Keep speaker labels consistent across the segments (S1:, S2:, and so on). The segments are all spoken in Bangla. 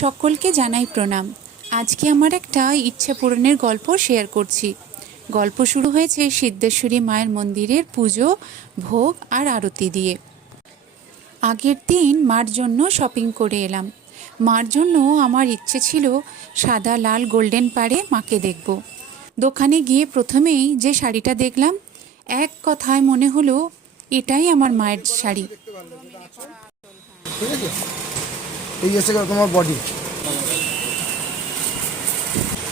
S1: সকলকে জানাই প্রণাম। আজকে আমার একটা ইচ্ছে পূরণের গল্প শেয়ার করছি। গল্প শুরু হয়েছে সিদ্ধেশ্বরী মায়ের মন্দিরের পুজো, ভোগ আর আরতি দিয়ে। আগের দিন মার জন্য শপিং করে এলাম। মার জন্য আমার ইচ্ছে ছিল সাদা, লাল, গোল্ডেন পাড়ে মাকে দেখব। দোকানে গিয়ে প্রথমেই যে শাড়িটা দেখলাম, এক কথায় মনে হলো, এটাই আমার মায়ের শাড়ি।
S2: এই হচ্ছে তোমার বডি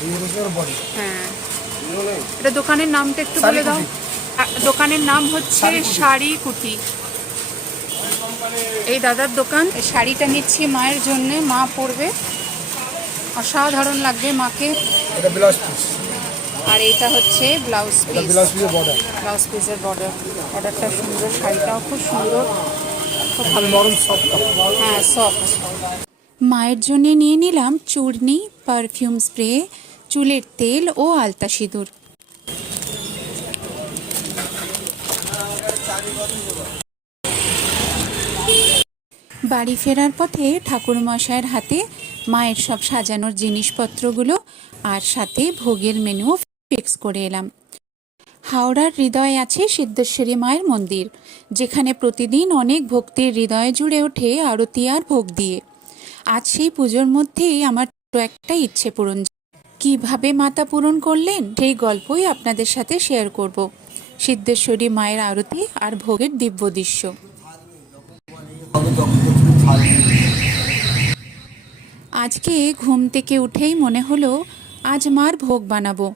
S2: এই হচ্ছে বডি
S1: হ্যাঁ। এটা দোকানের নামটা একটু বলে দাও। দোকানের নাম হচ্ছে শাড়ি কুটি। এই দাদার দোকান। শাড়িটা নিচ্ছি মায়ের জন্য। মা পরবে। অসাধারণ লাগবে মাকে।
S2: এটা ব্লাউজ পিস
S1: আর এটা হচ্ছে ব্লাউজ পিস
S2: ব্লাউজ পিসের বর্ডার
S1: ব্লাউজ পিসের বর্ডার বর্ডারটা সুন্দর শাড়িটাও খুব সুন্দর। খুব ভালো
S2: নরম সফট
S1: হ্যাঁ সফট মায়ের জন্য নিয়ে নিলাম চূর্ণি, পারফিউম স্প্রে, চুলের তেল ও আলতা সিঁদুর। বাড়ি ফেরার পথে ঠাকুরমশায়ের হাতে মায়ের সব সাজানোর জিনিসপত্রগুলো আর সাথে ভোগের মেনুও ফিক্স করে এলাম। হাওড়ার হৃদয়ে আছে সিদ্ধেশ্বরী মায়ের মন্দির, যেখানে প্রতিদিন অনেক ভক্তির হৃদয় জুড়ে ওঠে আরতি আর ভোগ দিয়ে। আজ সেই পুজোর মধ্যেই আমার তো একটা ইচ্ছে পূরণ কীভাবে মাতা পূরণ করলেন সেই গল্পই আপনাদের সাথে শেয়ার করব। সিদ্ধেশ্বরী মায়ের আরতি আর ভোগের দিব্য দৃশ্য। আজকে ঘুম থেকে উঠেই মনে হলো, আজ মার ভোগ বানাবো।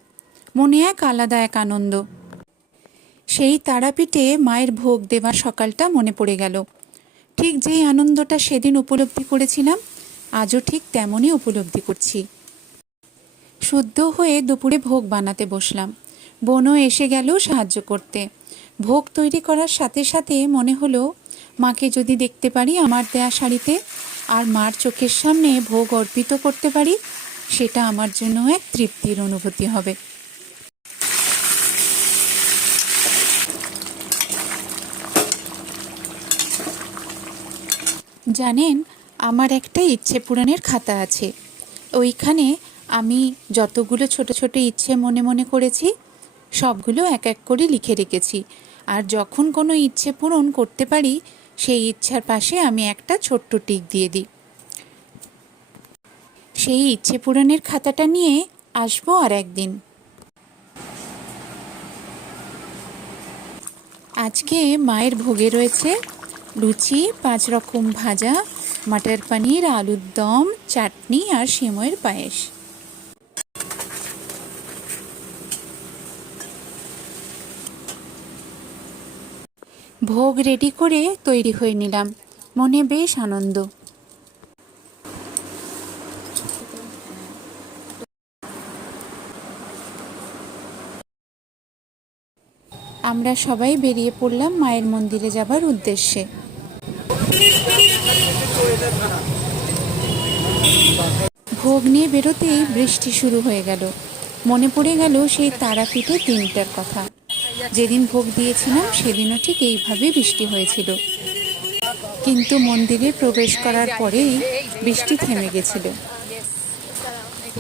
S1: মনে এক আলাদা এক আনন্দ। সেই তারাপীঠে মায়ের ভোগ দেওয়ার সকালটা মনে পড়ে গেল। ঠিক যেই আনন্দটা সেদিন উপলব্ধি করেছিলাম আজও ঠিক তেমনই উপলব্ধি করছি। শুদ্ধ হয়ে দুপুরে ভোগ বানাতে বসলাম। বোনও এসে গেল সাহায্য করতে। ভোগ তৈরি করার সাথে সাথে মনে হলো, মাকে যদি দেখতে পারি আমার দেয়া শাড়িতে, আর মার চোখের সামনে ভোগ অর্পিত করতে পারি, সেটা আমার জন্য এক তৃপ্তির অনুভূতি হবে। জানেন আমার একটা ইচ্ছে পূরণের খাতা আছে। ওইখানে আমি যতগুলো ছোট ছোট ইচ্ছে মনে মনে করেছি, সবগুলো এক এক করে লিখে রেখেছি। আর যখন কোনো ইচ্ছে পূরণ করতে পারি, সেই ইচ্ছার পাশে আমি একটা ছোট্ট টিক দিয়ে দিই। সেই ইচ্ছে পূরণের খাতাটা নিয়ে আসব আর একদিন। আজকে মায়ের ভোগে রয়েছে লুচি, পাঁচ রকম ভাজা, মটর পনির, আলুর দম, চাটনি আর সিময়ের পায়েস। ভোগ রেডি করে তৈরি হয়ে নিলাম। মনে বেশ আনন্দ। আমরা সবাই বেরিয়ে পড়লাম মায়ের মন্দিরে যাবার উদ্দেশ্যে। ভোগ নিয়ে বেরোতেই বৃষ্টি শুরু হয়ে গেল। মনে পড়ে গেল সেই তারাপীঠে দিনটার কথা। যেদিন ভোগ দিয়েছিলাম সেদিনও ঠিক এইভাবে বৃষ্টি হয়েছিল। কিন্তু মন্দিরে প্রবেশ করার পরেই বৃষ্টি থেমে গেছিল।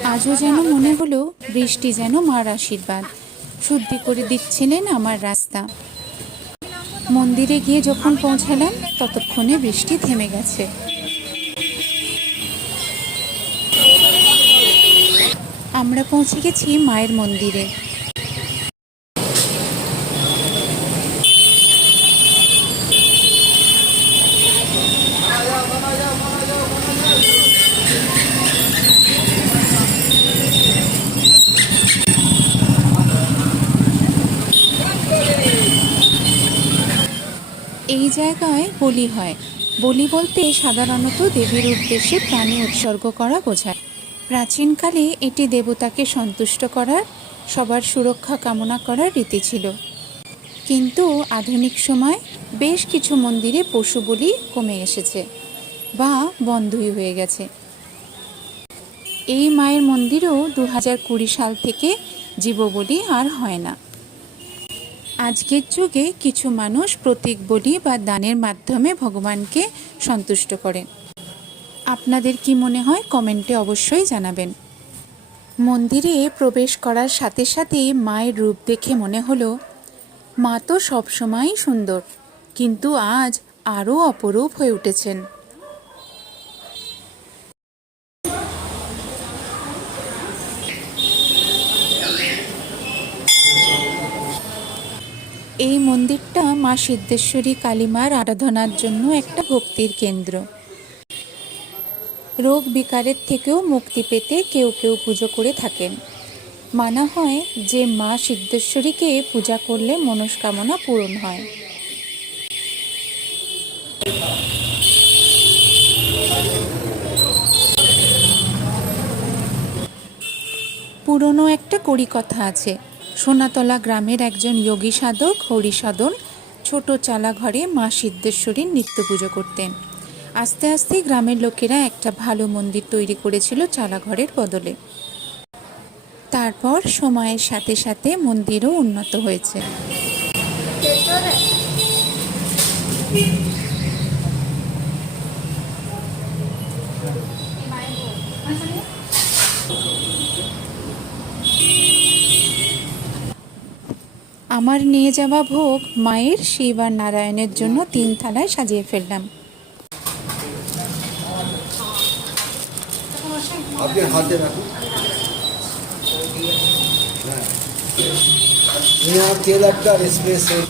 S1: আজও যেন মনে হলো বৃষ্টি যেন মার আশীর্বাদ। শুদ্ধি করে দিচ্ছিলেন আমার রাস্তা। মন্দিরে গিয়ে যখন পৌঁছালাম, ততক্ষণে বৃষ্টি থেমে গেছে। আমরা পৌঁছে গেছি মায়ের মন্দিরে। এই জায়গায় বলি হয়। বলি বলতে সাধারণত দেবীর উদ্দেশ্যে প্রাণী উৎসর্গ করা বোঝায়। প্রাচীনকালে এটি দেবতাকে সন্তুষ্ট করার, সবার সুরক্ষা কামনা করার রীতি ছিল। কিন্তু আধুনিক সময় বেশ কিছু মন্দিরে পশু বলি কমে এসেছে বা বন্ধই হয়ে গেছে। এই মায়ের মন্দিরেও দু হাজার কুড়ি সাল থেকে জীববলি আর হয় না। আজকের যুগে কিছু মানুষ প্রতীক বলি বা দানের মাধ্যমে ভগবানকে সন্তুষ্ট করেন আপনাদের কি মনে হয় কমেন্টে অবশ্যই জানাবেন। মন্দিরে প্রবেশ করার সাথে সাথে মায়ের রূপ দেখে মনে হলো, মা তো সবসময়ই সুন্দর, কিন্তু আজ আরও অপরূপ হয়ে উঠেছেন। এই মন্দিরটা মা সিদ্ধেশ্বরী কালীমার আরাধনার জন্য একটা ভক্তির কেন্দ্র। রোগ বিকারের থেকেও মুক্তি পেতে কেউ কেউ পুজো করে থাকেন। মানা হয় যে মা সিদ্ধেশ্বরীকে পূজা করলে মনস্কামনা পূরণ হয়। পুরনো একটা কড়ি কথা আছে। সোনাতলা গ্রামের একজন যোগী সাধক, হরিসাধন, ছোট চালা ঘরে মা সিদ্ধেশ্বরীর নিত্য পুজো করতেন। আস্তে আস্তে গ্রামের লোকেরা একটা ভালো মন্দির তৈরি করেছিল চালাঘরের বদলে। তারপর সময়ের সাথে সাথে মন্দিরও উন্নত হয়েছে। আমার নিয়ে যাওয়া ভোগ মায়ের শিব আর নারায়ণের জন্য তিন থালায় সাজিয়ে ফেললাম।
S2: আপনি হাতে রাখুন হ্যাঁ। यहाँ केला का स्पेशल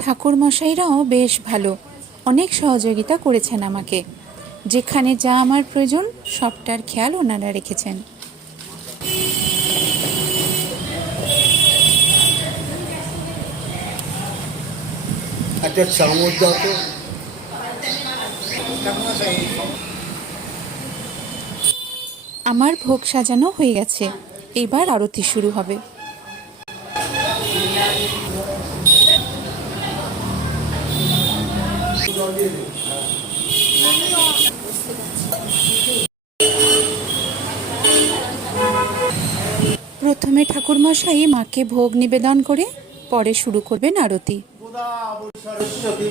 S1: ঠাকুর মশাইরাও বেশ ভালো অনেক সহযোগিতা করেছেন আমাকে যেখানে যা আমার প্রয়োজন সবটার খেয়াল ওনারা রেখেছেন
S2: একটা চামচ দাও তো
S1: আমার ভোগ সাজানো হয়ে গেছে। এবার আরতি শুরু হবে। প্রথমে ঠাকুর মশাই মাকে ভোগ নিবেদন করে, পরে শুরু করবেন আরতি।
S3: সরস্বতী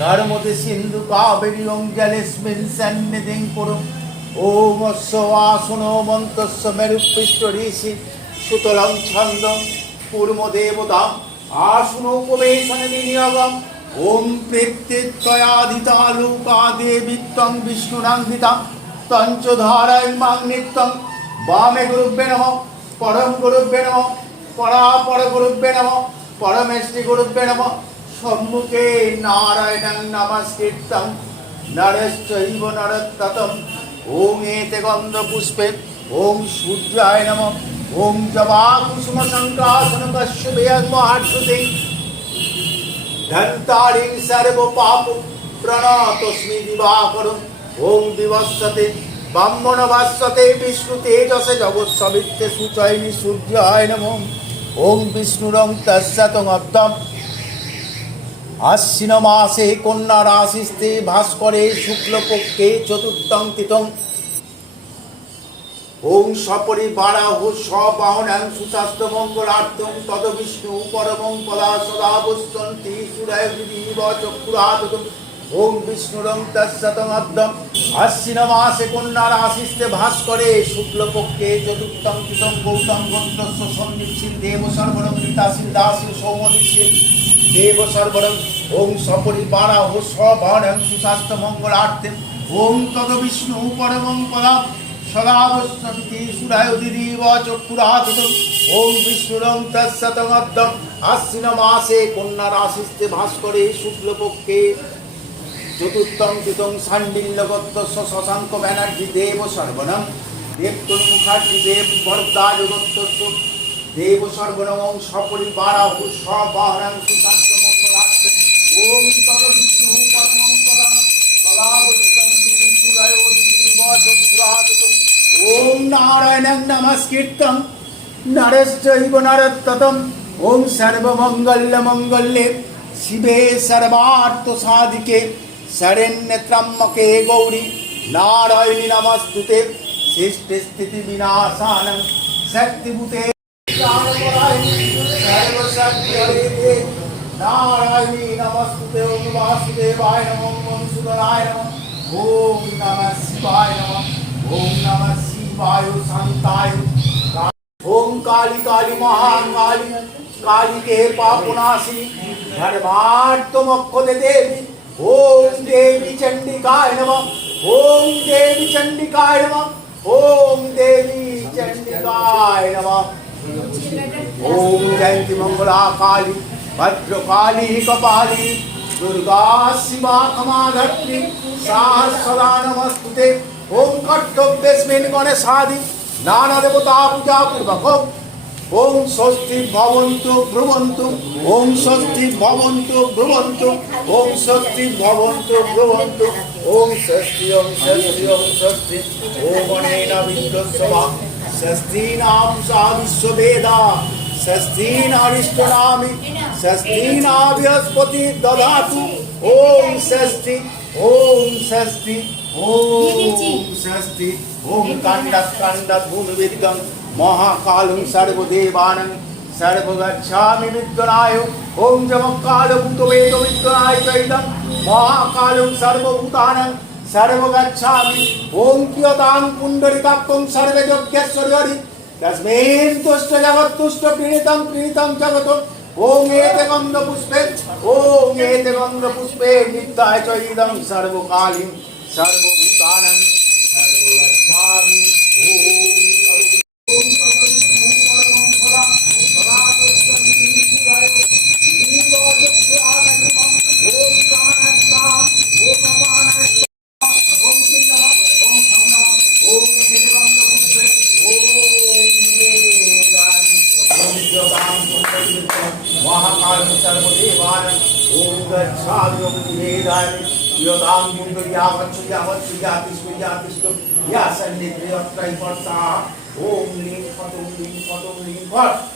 S3: নর্মদে সিন্ধু কাবেরী অঙ্গলেস্মিন সন্নিধিং করুম ওম আসন মন্তস্য মেরুপৃষ্ট ঋষি সুতরাং ছন্দ আসন উপবেশন বিনিয়োগম ওম প্রেত্যয়াধিতা লোকা দেবী তং বিষ্ণুরাঙ্গিতা তঞ্চ ধারায়মাং নিত্যং বামে গুরুব্বে নম পরম গুরুব্বে নম পরাপর গুরুব্বে নম পরমেষ্টি গুরুব্বে নম সম্মুখে নারায়ণং নরত্ততম ওং এতে গন্ধ পুষ্পে ওং সূর্যায় নম, ওং জবা কুসুম সংকাসন কশ্যপেয়ং মহার্ষুতে ধন্তারিং সর্ব পাপ প্রণতস্মি দিবাকরম ওং দিবসতে ব্রাহ্মণ ভাস্বতে বিষ্ণু তেজসে জগৎ সবিত্তে সুচয়নি সূর্যায় নম। ওং বিষ্ণুরং তস্যতং অব্দম আশ্বিন মাসে কন্যা রাশিস্তে ভাস্করে শুক্লপক্ষে চতুর্থং তিথং। ওং সপরিবারাহ সবাহনাং সুস্বাস্থ্য মঙ্গলার্থং তদ বিষ্ণু পরমং পদা সদা বস্তন্তি সুরায় বিধিব চক্ষুরাতম ওং বিষ্ণুরং তৎসতং অদ্যম আশ্বিন মাসে কন্যা রাশিস্তে ভাস্করে শুক্লপক্ষে চতুর্থং তিথং গৌতম গোত্রস্য সন্নিপসিল দেব সর্বরং গীতাশীল দাসীল সৌমনিশীল দেব সর্বরং ওং সপরিবারা ও সবাণং সুস্বাস্থ্য মঙ্গলার্থে। ওং তদ বিষ্ণু পরমং পদম সদা বসন্তি সুরায় দিদিব চক্ষুরাতম ওং বিষ্ণুরং তৎসতমদ্দম আশ্বিন মাসে কন্যা রাশিস্তে ভাস্করে শুক্লপক্ষে। চতুর্থং তৃতং সাণ্ডিল্যগত্তস্য শশাঙ্ক ব্যানার্জি দেব সর্বনম দেবতনু মুখার্জি দেব বরদাযগত্তস্য দেব সর্বনমং সপরিবারা মঙ্গলার্থে ওম তদ বিষ্ণু পরমং পদম সদা বসন্তি সুরায় দিদিব চক্ষুরাতম ওম নারায়ণং মঙ্গল্যে শিবে সর্বার্থ সাধিকে শরণ্যত্রম্বকে গৌরী। নারায়ণী নমস্তুতে। সৃষ্টি স্থিতি বিনাশানং। শক্তিভূতে হরিতে নারায়ণী নমস্তুতে ওম বাসুদেবায় নমঃ ওম মহেশ্বরায় নমঃ ওম নমঃ শিবায় নমঃ ওম নমঃ শিবায় শান্তায় ওম কালী কালী মহাকালী কালী কে পাপনাশিনী ধর্মার্থমক্ষদে দেবী ওম দেবী চণ্ডিকায় নমঃ ওম দেবী চণ্ডিকায় নমঃ ওম দেবী চণ্ডিকায় নমঃ ওম জয়ন্তী মঙ্গলা কালী ভদ্রকালী, কপালী, দুর্গা শিবা ক্ষমাধত্রী সা সদা নমস্তুতে, ওম কর্তব্যস্মিন গণেশাদি, নানা দেবতা পূজা পূর্বক। ওম স্বস্তি ভবন্তু ব্রুবন্তু ওম স্বস্তি ভবন্তু ব্রুবন্তু ওম স্বস্তি ভবন্তু ব্রুবন্তু ওম স্বস্তি ওম স্বস্তি ওম স্বস্তি ওম অনেন বিদ্যস্বা স্বস্তিনাম সা বিশ্ববেদা স্বস্তিনারিষ্টনামি স্বস্তিনা বৃহস্পতি দদাতু ওম স্বস্তি ওম স্বস্তি ওম স্বস্তি ওম কাণ্ডাৎ কাণ্ডাৎ ভূমিবিদ্গং মহাকালং সর্বদেবানং সর্বগচ্ছামি বিদ্যনায় ওম যমকালভূত সর্বগচ্ছামি। ওম কিয়তাং পুণ্ডরিকাক্ষং সর্বযজ্ঞেশ্বরি তস্মিन् তুষ্ট জগৎ, তুষ্ট পীড়িতং পীড়িতং জগত ওম এতে গন্ধ পুষ্পে, ওম এতে গন্ধ পুষ্পে। নিত্যায় চ ইদং সর্বকালীন সর্বভূতানং या अत्रैव सा ॐ लीं फटुं लीं फटुं लीं फट्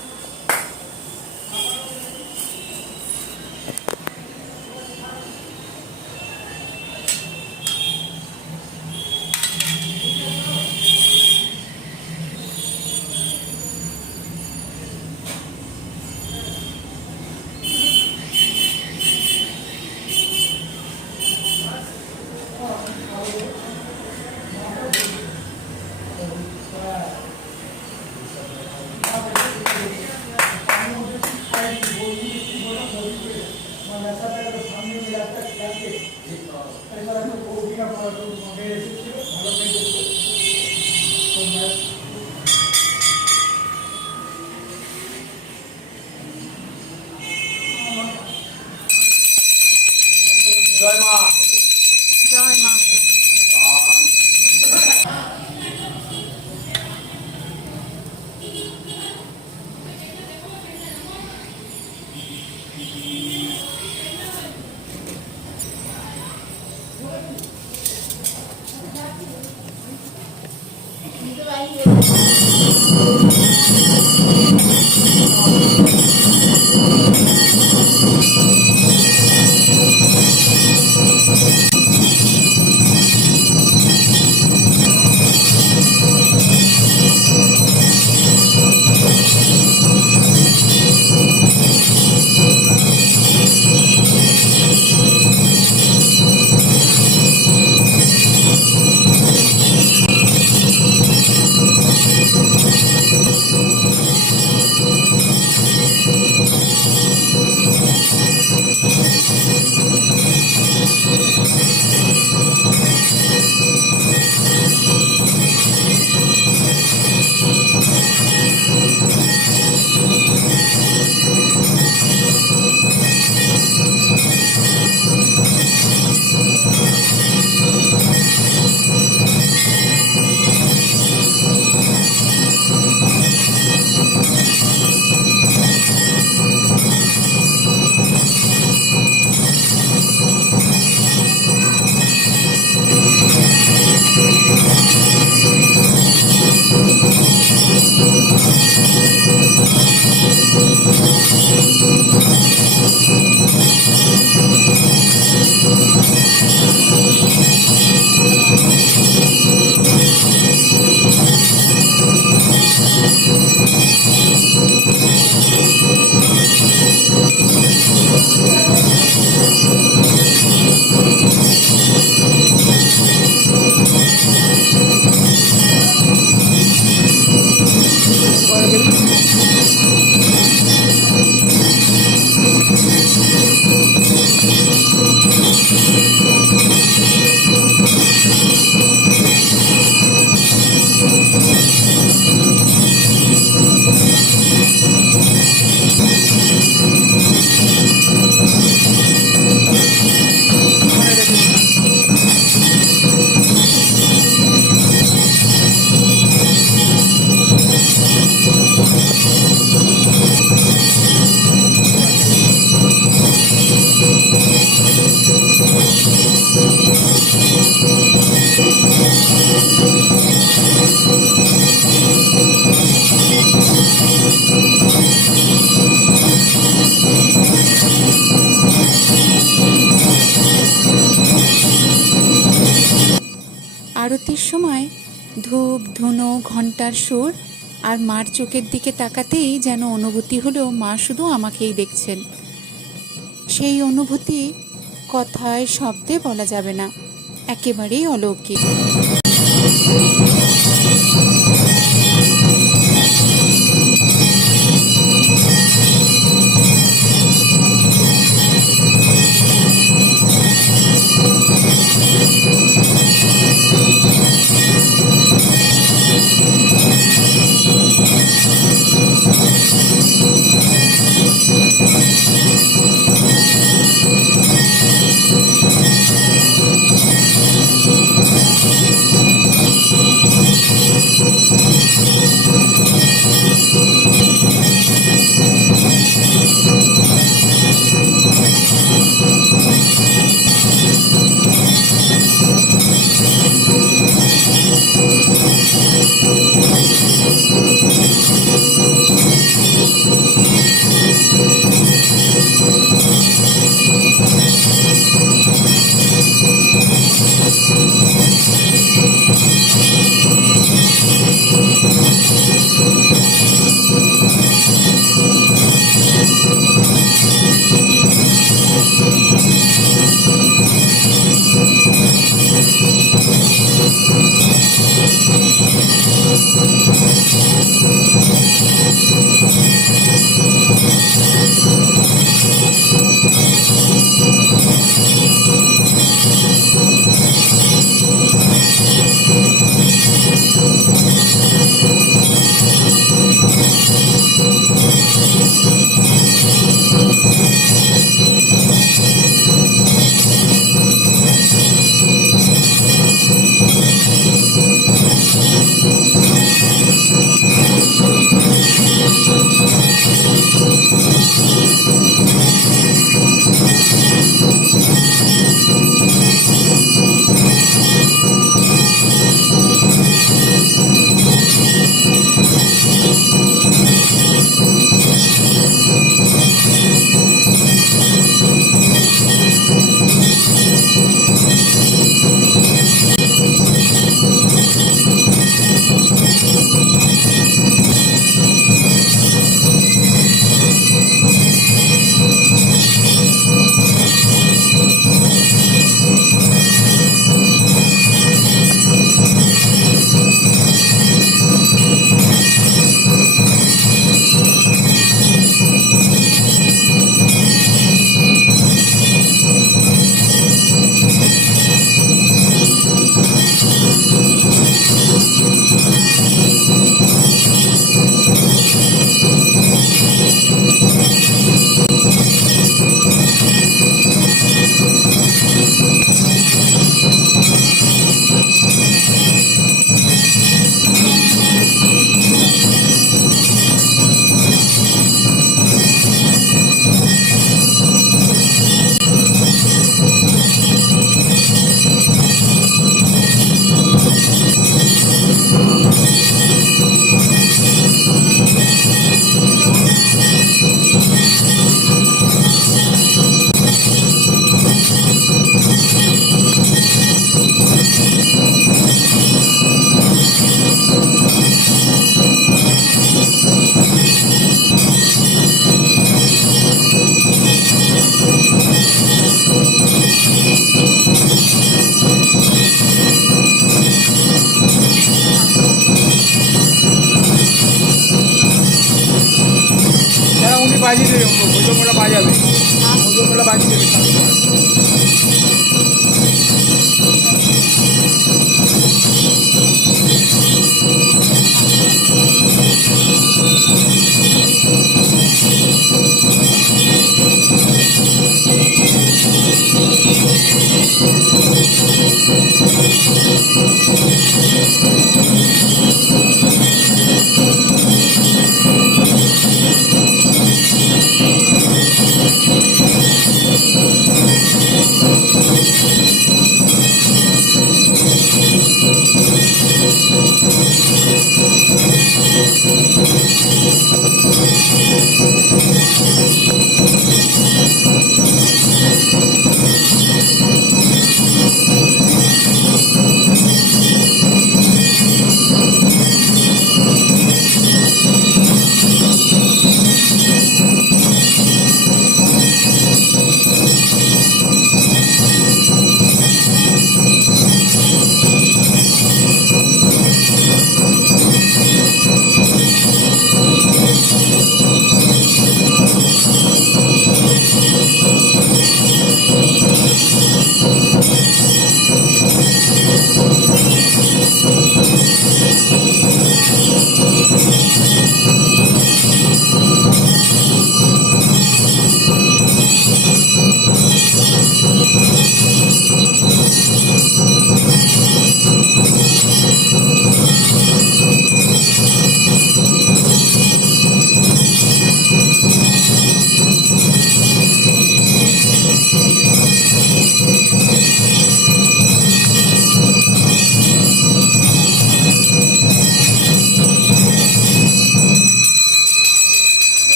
S1: ধুনো ঘণ্টার সুর আর মার চোখের দিকে তাকাতেই যেন অনুভূতি হলো মা শুধু আমাকেই দেখছেন। সেই অনুভূতি কথায়, শব্দে বলা যাবে না, একেবারেই অলৌকিক।
S2: উনি বাজিয়ে দেবে ভোজনগুলো বাজাবে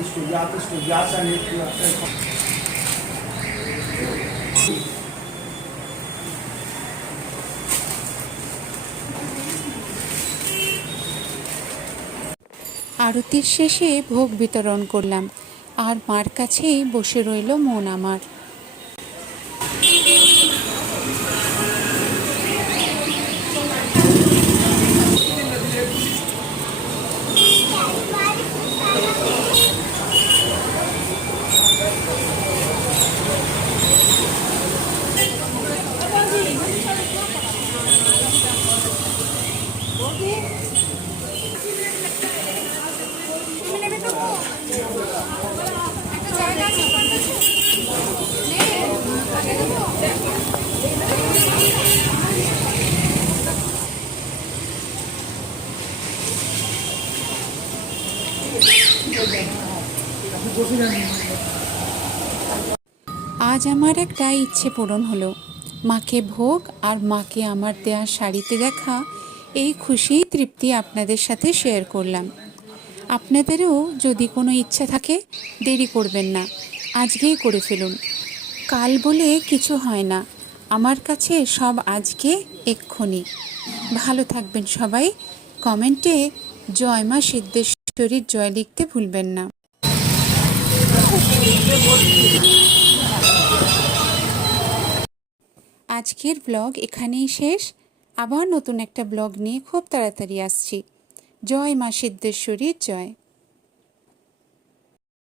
S2: বাজিয়ে দেবে
S4: সুজাতি সুজাতি সুজাসা নিত্য
S1: আরতির শেষে ভোগ বিতরণ করলাম। আর মার কাছেই বসে রইল মন আমার। আজ আমার একটা ইচ্ছে পূরণ হলো। মাকে ভোগ আর মাকে আমার দেয়া শাড়িতে দেখা, এই খুশি তৃপ্তি আপনাদের সাথে শেয়ার করলাম। আপনাদেরও যদি কোনো ইচ্ছা থাকে, দেরি করবেন না। আজকেই করে ফেলুন। কাল বলে কিছু হয় না। আমার কাছে সব আজকে এক্ষুনি। ভালো থাকবেন সবাই। কমেন্টে জয় মা সিদ্ধেশ্বরীর জয় লিখতে ভুলবেন না। আজকের ব্লগ এখানেই শেষ। আবার নতুন একটা ব্লগ নিয়ে খুব তাড়াতাড়ি আসছি। জয় মা সিদ্ধেশ্বরীর জয়।